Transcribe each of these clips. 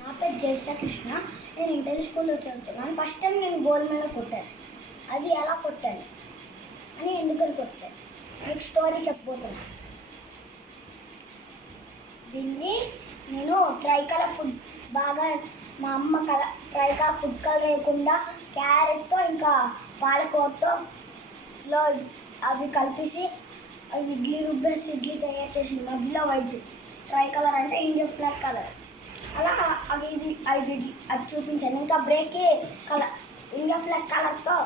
నా పేరు జయసా కృష్ణ. నేను ఇంటర్ స్కూల్లో చదువుతున్నాను. ఫస్ట్ టైం నేను గోల్డ్ మెడల్ కొట్టాను. అది ఎలా కొట్టాను అని ఎందుకని కొట్టాను మీకు స్టోరీ చెప్పబోతున్నాను. దీన్ని నేను ట్రైకలర్ ఫుడ్ బాగా మా అమ్మ ట్రైకలర్ ఫుడ్ కలర్ వేయకుండా క్యారెట్తో ఇంకా పాలకూరతో అవి కలిపేసి అవి ఇడ్లీ రుబ్బేసి ఇడ్లీ తయారు చేసింది. మధ్యలో వైట్ ట్రైకలర్ అంటే ఇండియన్ ఫ్లాగ్ కలర్. అలా అది చూపించాను. ఇంకా బ్రేక్కి కలర్ ఇండియా ఫ్లాగ్ కలర్తో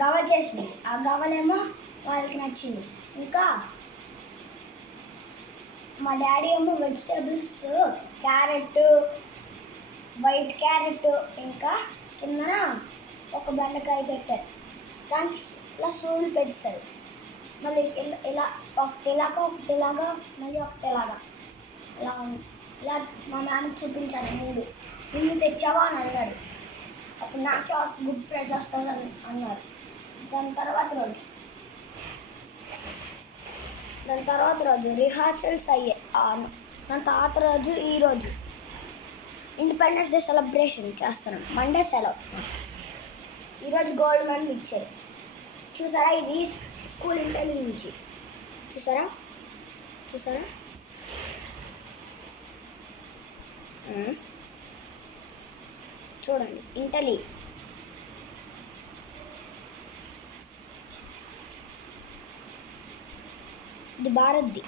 గవ చేసింది. ఆ గవలేమో వాళ్ళకి నచ్చింది. ఇంకా మా డాడీ ఏమో వెజిటేబుల్స్ క్యారెట్, వైట్ క్యారెట్ ఇంకా కింద ఒక బెండకాయ పెట్టారు. దానికి ఇలా సూలు పెట్టారు. మళ్ళీ ఇలా ఒకటిలాగా మళ్ళీ ఒకటిలాగా ఇలా మా నాన్న చూపించాను. ఇల్లు తెచ్చావా అని అడిగాడు. అప్పుడు నాకు గుడ్ ప్రైజ్ వస్తుంది అన్నారు. దాని తర్వాత రోజు రిహార్సల్స్ అయ్యాయి. దాని తర్వాత రోజు ఈరోజు ఇండిపెండెన్స్ డే సెలబ్రేషన్ చేస్తున్నాం. మండే సెలవు. ఈరోజు గోల్డ్ మెడల్ ఇచ్చారు. చూసారా? ఇది స్కూల్ ఇంటర్వ్యూ నుంచి చూసారా? చూడండి, ఇంటలీ ఇది భారత్ది.